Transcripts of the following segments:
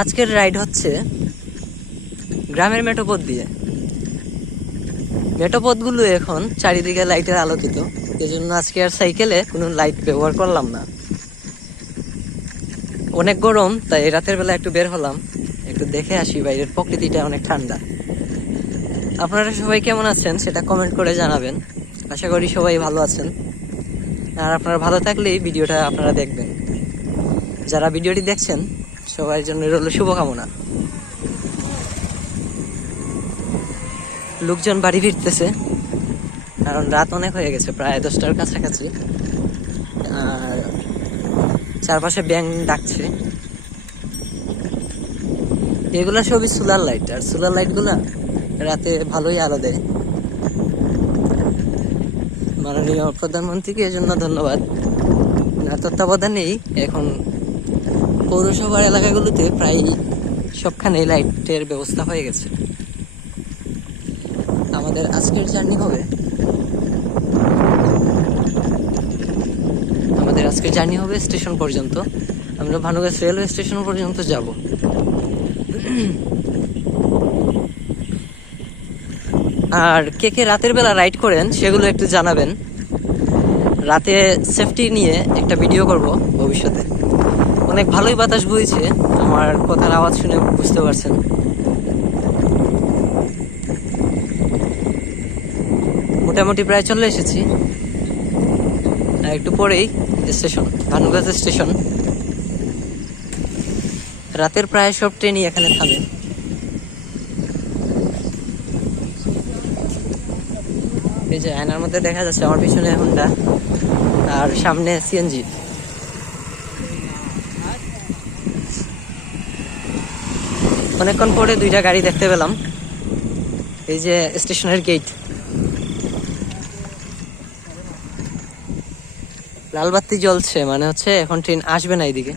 আজকের রাইড হচ্ছে গ্রামের মেঠোপথ দিয়ে। মেঠোপথগুলো এখন চারিদিকে লাইটের আলোকিত। এজন্য আজকে আর সাইকেলে কোনো লাইট ব্যবহার করলাম না। অনেক গরম, তাই রাতের বেলা একটু বের হলাম। একটু দেখে আসি বাইরের প্রকৃতিটা অনেক ঠান্ডা। আপনারা সবাই কেমন আছেন সেটা কমেন্ট করে জানাবেন। আশা করি সবাই ভালো আছেন। আর আপনারা ভালো থাকলেই ভিডিওটা আপনারা দেখবেন। যারা ভিডিওটি দেখছেন সবার জন্য রইল শুভকামনা। লোকজন বাড়ি ফিরতেছে, কারণ রাত অনেক হয়ে গেছে, প্রায় দশটার কাছাকাছি। আর চারপাশে ব্যাং ডাকছে। এগুলো সবই সোলার লাইট, আর সোলার লাইটগুলা রাতে ভালোই আলো দেয়। মাননীয় প্রধানমন্ত্রীকে এর জন্য ধন্যবাদ তত্ত্বাবধানেই এখন পৌরসভার এলাকাগুলোতে প্রায় সবখানে লাইটের ব্যবস্থা হয়ে গেছে। আমাদের আজকের জার্নি হবে। আমাদের আজকের জার্নি হবে স্টেশন পর্যন্ত। আমরা ভানুগাছ রেলওয়ে স্টেশন পর্যন্ত যাব। আর কে কে রাতের বেলা রাইড করেন সেগুলো একটু জানাবেন। রাতে সেফটি নিয়ে একটা ভিডিও করব ভবিষ্যতে। অনেক ভালোই বাতাস বইছে। আমার কথার আওয়াজ শুনে বুঝতে পারছেন। মোটামুটি প্রায় চলে এসেছি। একটু পরেই স্টেশন ভানুগাছ স্টেশন। রাতের প্রায় সব ট্রেনই এখানে থামে। এই যে আয়নার মধ্যে দেখা যাচ্ছে আমার পিছনে হুন্ডা, আর সামনে সিএনজি। অনেকক্ষণ পরে দুইটা গাড়ি দেখতে পেলাম। এই যে স্টেশনের গেট লাল বাতি জ্বলছে মানে হচ্ছে এখন ট্রেন আসবে না এইদিকে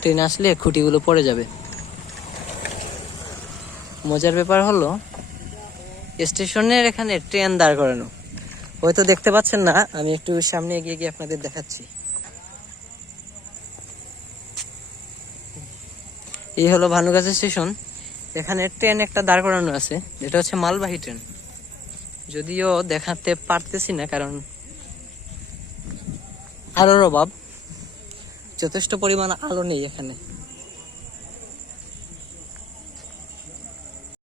ট্রেন আসলে খুঁটিগুলো পড়ে যাবে। মজার ব্যাপার হলো, স্টেশনের এখানে ট্রেন দাঁড় করানো। হয়তো দেখতে পাচ্ছেন না, আমি একটু সামনে এগিয়ে গিয়ে আপনাদের দেখাচ্ছি। এই হলো ভানুগাছা স্টেশন। এখানে ট্রেন একটা দাঁড় করানো আছে, যেটা হচ্ছে মালবাহী ট্রেন যদিও দেখাতে পারতেছি না, কারণ আলোর অভাব। যথেষ্ট পরিমাণ আলো নেই এখানে।